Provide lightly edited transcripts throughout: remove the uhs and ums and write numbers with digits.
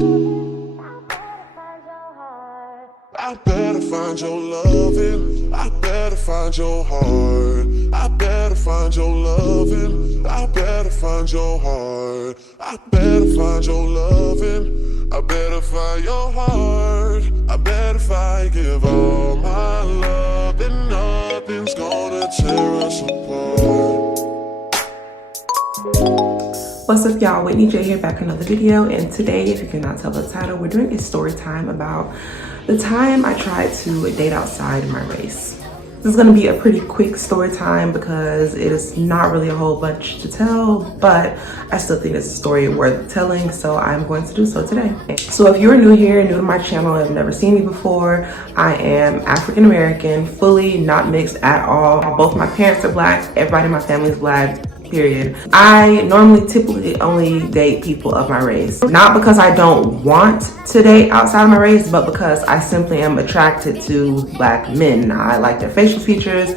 I better find your loving. I better find your heart. I better find your loving. I better find your heart. I better find your loving. I better find your heart. I bet if I give all my love, then nothing's gonna tear us apart. What's up, y'all? Whitney Jayy here, back with another video. And today, if you cannot tell by the title, we're doing a story time about the time I tried to date outside my race. This is going to be a pretty quick story time because it is not really a whole bunch to tell, but I still think it's a story worth telling, so I'm going to do so today. So if you're new here, new to my channel, have never seen me before, I am African American, fully not mixed at all. Both my parents are black, everybody in my family is black. Period. I typically only date people of my race. Not because I don't want to date outside of my race, but because I simply am attracted to black men. I like their facial features.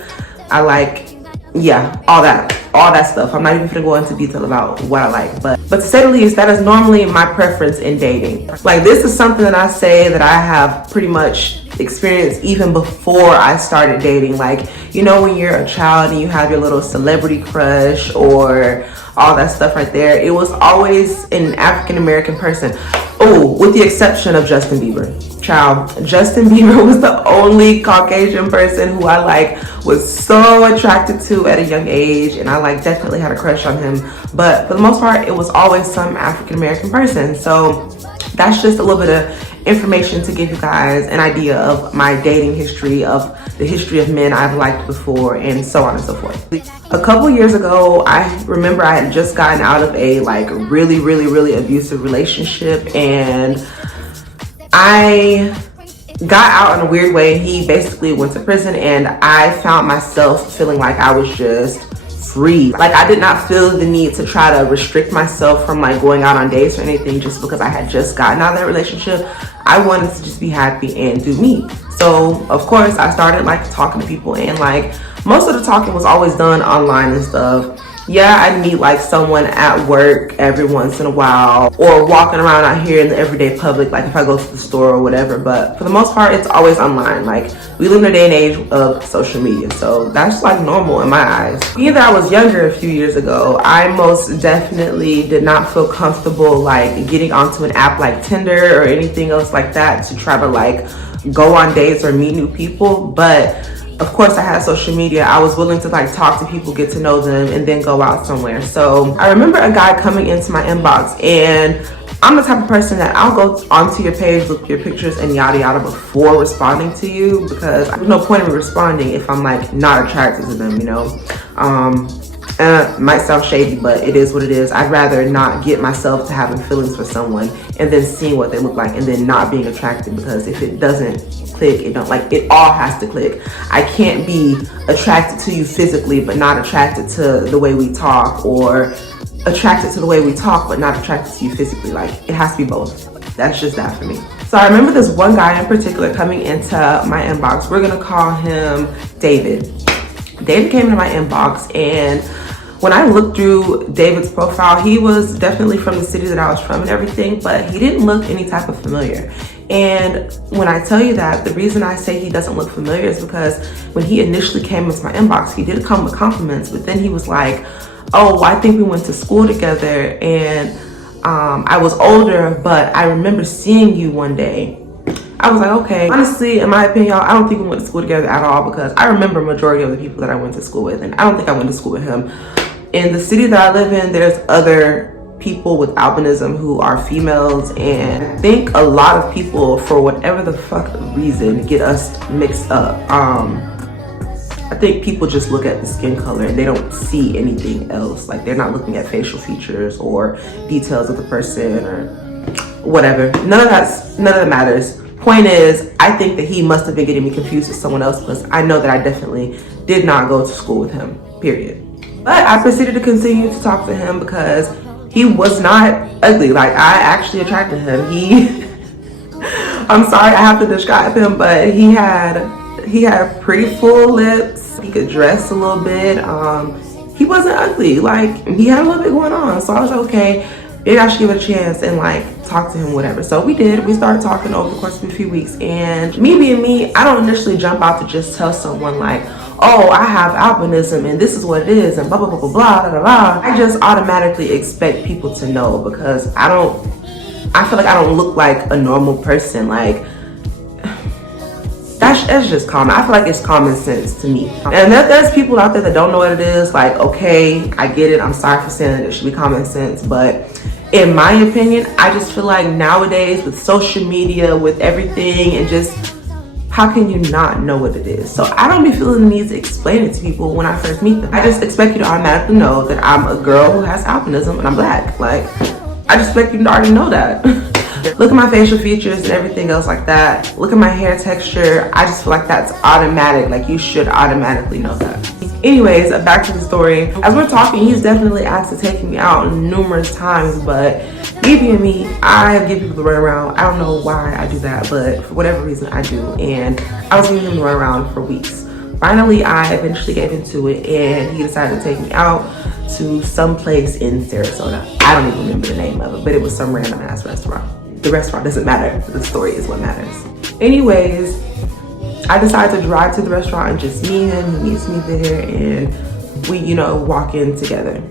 I like, yeah, all that stuff. I'm not even gonna go into detail about what I like, but to say the least, that is normally my preference in dating. Like, this is something that I say that I have pretty much experienced even before I started dating. Like, you know, when you're a child and you have your little celebrity crush or all that stuff right there, it was always an African American person. Oh, with the exception of Justin Bieber. Child, Justin Bieber was the only Caucasian person who I was so attracted to at a young age, and I definitely had a crush on him. But for the most part, it was always some African American person. So that's just a little bit of information to give you guys an idea of my dating history, of the history of men I've liked before, and so on and so forth. A couple years ago, I remember I had just gotten out of a really abusive relationship, and I got out in a weird way. He basically went to prison, and I found myself feeling like I was just free. Like, I did not feel the need to try to restrict myself from going out on dates or anything just because I had just gotten out of that relationship. I wanted to just be happy and do me. So of course I started talking to people, and most of the talking was always done online and stuff. Yeah, I'd meet someone at work every once in a while, or walking around out here in the everyday public, if I go to the store or whatever. But for the most part, it's always online. We live in a day and age of social media, so that's normal in my eyes. Being that I was younger a few years ago, I most definitely did not feel comfortable getting onto an app like Tinder or anything else like that to try to go on dates or meet new people. But of course, I had social media. I was willing to talk to people, get to know them, and then go out somewhere. So I remember a guy coming into my inbox, and I'm the type of person that I'll go onto your page, look at your pictures and yada yada before responding to you, because there's no point in responding if I'm not attracted to them, you know. It might sound shady, but it is what it is. I'd rather not get myself to having feelings for someone and then seeing what they look like and then not being attracted, because if it doesn't click, it all has to click. I can't be attracted to you physically but not attracted to the way we talk, or attracted to the way we talk but not attracted to you physically. It has to be both. That's just that for me. So I remember this one guy in particular coming into my inbox. We're gonna call him David. David came into my inbox, and when I looked through David's profile, he was definitely from the city that I was from and everything, but he didn't look any type of familiar. And when I tell you that, the reason I say he doesn't look familiar is because when he initially came into my inbox, he did come with compliments, but then he was like, oh, well, I think we went to school together, and I was older, but I remember seeing you one day. I was like, okay. Honestly, in my opinion, y'all, I don't think we went to school together at all, because I remember majority of the people that I went to school with, and I don't think I went to school with him. In the city that I live in, there's other people with albinism who are females, and I think a lot of people, for whatever the fuck reason, get us mixed up. I think people just look at the skin color and they don't see anything else. They're not looking at facial features or details of the person or whatever. None of that matters. Point is, I think that he must have been getting me confused with someone else, because I know that I definitely did not go to school with him, period. But I proceeded to continue to talk to him because he was not ugly. I actually attracted him. I'm sorry I have to describe him, but he had pretty full lips. He could dress a little bit. He wasn't ugly. He had a little bit going on. So I was like, okay, maybe I should give it a chance and like talk to him, whatever. So we did. We started talking over the course of a few weeks, and me being me, I don't initially jump out to just tell someone like, oh, I have albinism and this is what it is and blah blah blah blah blah blah blah. I just automatically expect people to know because I feel like I don't look like a normal person. Like that's just common. I feel like it's common sense to me. And there's people out there that don't know what it is. Like, okay, I get it. I'm sorry for saying that it should be common sense. But in my opinion, I just feel like nowadays with social media, with everything, and just how can you not know what it is? So I don't be feeling the need to explain it to people when I first meet them. I just expect you to automatically know that I'm a girl who has albinism and I'm black. Like, I just expect you to already know that. Look at my facial features and everything else like that. Look at my hair texture. I just feel like that's automatic. Like, you should automatically know that. Anyways, back to the story. As we're talking, he's definitely asked to take me out numerous times, but me being me, I give people the runaround. I don't know why I do that, but for whatever reason I do. And I was giving him the runaround for weeks. Finally, I eventually gave into it, and he decided to take me out to some place in Sarasota. I don't even remember the name of it, but it was some random ass restaurant. The restaurant doesn't matter. The story is what matters. Anyways, I decided to drive to the restaurant and just meet him. He meets me there, and we, walk in together.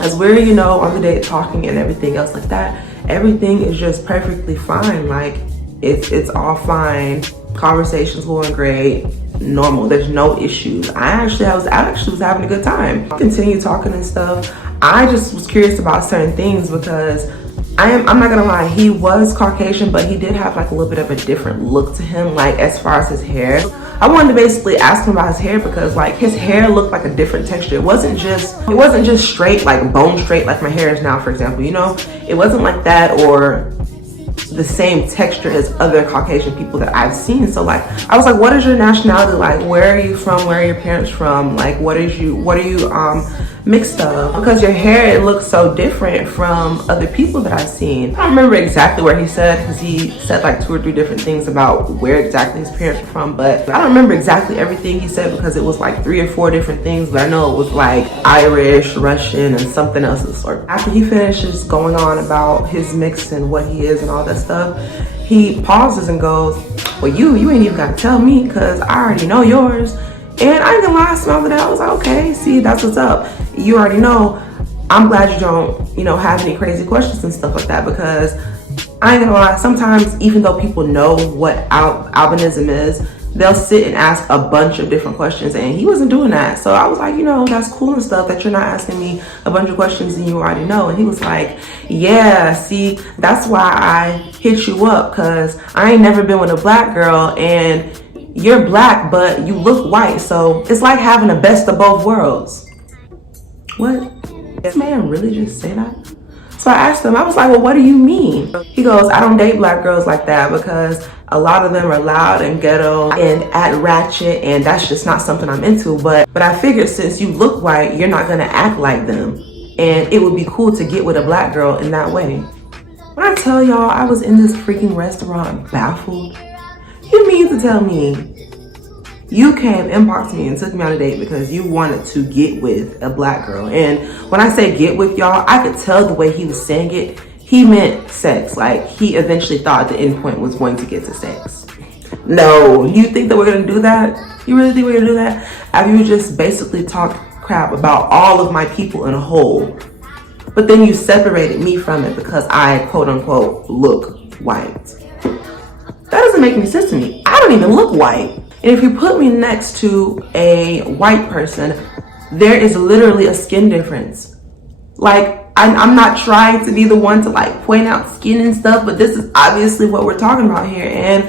As we're, on the date talking and everything else like that, everything is just perfectly fine. Like, it's all fine. Conversation's going great. Normal. There's no issues. I actually was having a good time. Continue talking and stuff. I just was curious about certain things because I'm not gonna lie, he was Caucasian, but he did have like a little bit of a different look to him, like as far as his hair. I wanted to basically ask him about his hair because like his hair looked like a different texture. It wasn't just straight, like bone straight like my hair is now, for example, It wasn't like that or the same texture as other Caucasian people that I've seen. So like, I was like, what is your nationality like? Where are you from? Where are your parents from? Like, what are you mixed of? Because your hair, it looks so different from other people that I've seen. I don't remember exactly where he said, because he said like 2 or 3 different things about where exactly his parents were from, but I don't remember exactly everything he said because it was like 3 or 4 different things, but I know it was like Irish, Russian, and something else of the sort. After he finishes going on about his mix and what he is and all that stuff, he pauses and goes, well, you ain't even gotta tell me because I already know yours. And I ain't gonna lie, I smelled it out. I was like, okay, see, that's what's up. You already know. I'm glad you don't, have any crazy questions and stuff like that, because I ain't gonna lie, sometimes even though people know what albinism is, they'll sit and ask a bunch of different questions, and he wasn't doing that. So I was like, that's cool and stuff that you're not asking me a bunch of questions and you already know. And he was like, yeah, see, that's why I hit you up, because I ain't never been with a black girl and you're black, but you look white. So it's like having the best of both worlds. What? Did this man really just say that? So I asked him, I was like, well, what do you mean? He goes, I don't date black girls like that because a lot of them are loud and ghetto and act ratchet, and that's just not something I'm into. But I figured since you look white, you're not gonna act like them. And it would be cool to get with a black girl in that way. When I tell y'all I was in this freaking restaurant baffled, you mean to tell me you came inboxed me and took me on a date because you wanted to get with a black girl? And when I say get with, y'all, I could tell the way he was saying it, he meant sex. Like, he eventually thought the end point was going to get to sex. No, you think that we're gonna do that? You really think we're gonna do that? After you just basically talked crap about all of my people in a whole, but then you separated me from it because I quote unquote look white. That doesn't make any sense to me. I don't even look white. And if you put me next to a white person, there is literally a skin difference. Like, I'm not trying to be the one to like point out skin and stuff, but this is obviously what we're talking about here. And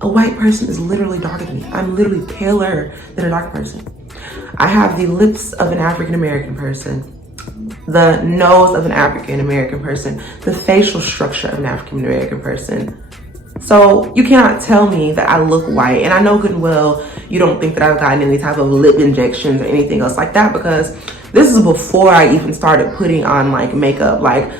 a white person is literally darker than me. I'm literally paler than a dark person. I have the lips of an African American person, the nose of an African American person, the facial structure of an African American person. So you cannot tell me that I look white. And I know good and well you don't think that I've gotten any type of lip injections or anything else like that, because this is before I even started putting on like makeup, like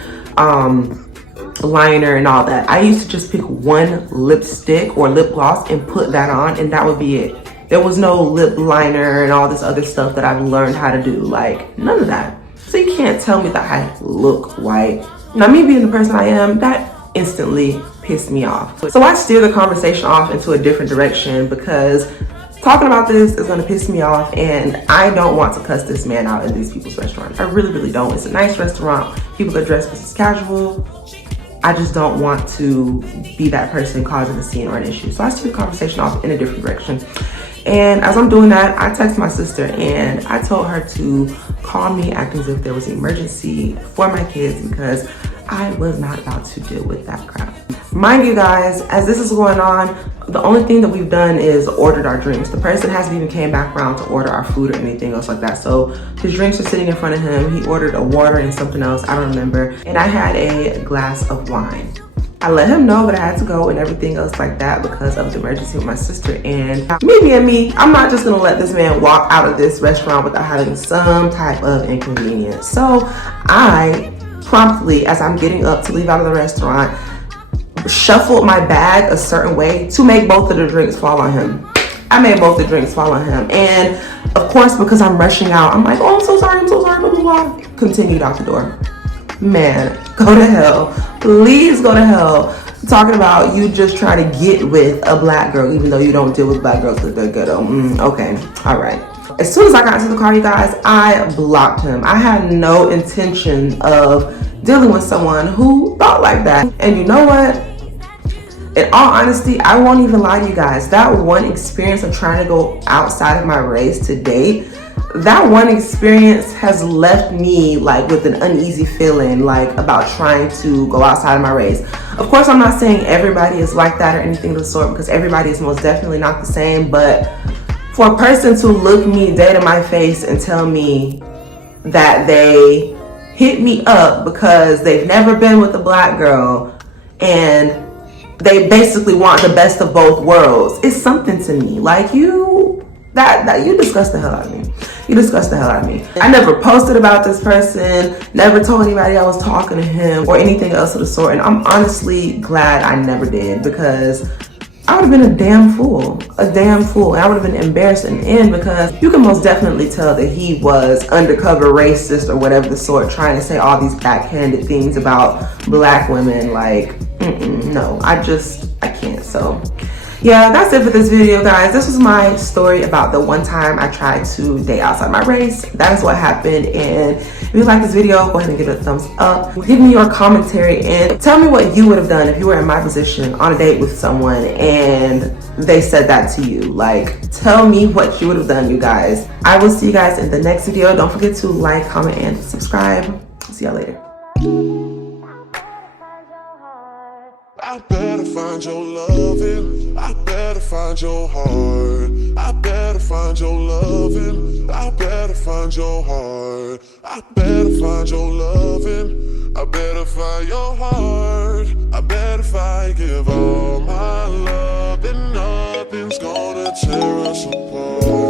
liner and all that. I used to just pick one lipstick or lip gloss and put that on, and that would be it. There was no lip liner and all this other stuff that I've learned how to do, like none of that. So you can't tell me that I look white. Now, me being the person I am, that instantly pissed me off. So I steer the conversation off into a different direction because talking about this is gonna piss me off, and I don't want to cuss this man out in these people's restaurants. I really, really don't. It's a nice restaurant. People are dressed business casual. I just don't want to be that person causing a scene or an issue. So I steer the conversation off in a different direction. And as I'm doing that, I text my sister and I told her to call me, acting as if there was an emergency for my kids because I was not about to deal with that crap. Mind you guys, as this is going on, the only thing that we've done is ordered our drinks. The person hasn't even came back around to order our food or anything else like that. So his drinks are sitting in front of him. He ordered a water and something else, I don't remember. And I had a glass of wine. I let him know that I had to go and everything else like that because of the emergency with my sister. And me, I'm not just gonna let this man walk out of this restaurant without having some type of inconvenience. So I promptly, as I'm getting up to leave out of the restaurant, shuffled my bag a certain way to make both of the drinks fall on him. I made both the drinks fall on him. And of course, because I'm rushing out, I'm like, oh, I'm so sorry, blah, blah, blah. Continued out the door. Man, go to hell. Please go to hell. Talking about you just trying to get with a black girl, even though you don't deal with black girls because they're ghetto. Okay, all right. As soon as I got to the car, you guys, I blocked him. I had no intention of dealing with someone who thought like that. And you know what? In all honesty, I won't even lie to you guys. That one experience of trying to go outside of my race to date, that one experience has left me like with an uneasy feeling like about trying to go outside of my race. Of course, I'm not saying everybody is like that or anything of the sort because everybody is most definitely not the same. But for a person to look me dead in my face and tell me that they hit me up because they've never been with a black girl and they basically want the best of both worlds, it's something to me. Like you disgust the hell out of me. You disgust the hell out of me. I never posted about this person, never told anybody I was talking to him or anything else of the sort. And I'm honestly glad I never did because I would have been a damn fool. And I would have been embarrassed in the end because you can most definitely tell that he was undercover racist or whatever the sort, trying to say all these backhanded things about black women. Like, no, I can't. So yeah, that's it for this video, guys. This was my story about the one time I tried to date outside my race. That is what happened. And if you like this video, go ahead and give it a thumbs up. Give me your commentary and tell me what you would have done if you were in my position on a date with someone and they said that to you. Like, tell me what you would have done, you guys. I will see you guys in the next video. Don't forget to like, comment, and subscribe. See y'all later. I better find your loving. I better find your heart. I better find your loving. I better find your heart. I better find your loving. I better find your heart. I bet if I give all my love, then nothing's gonna tear us apart.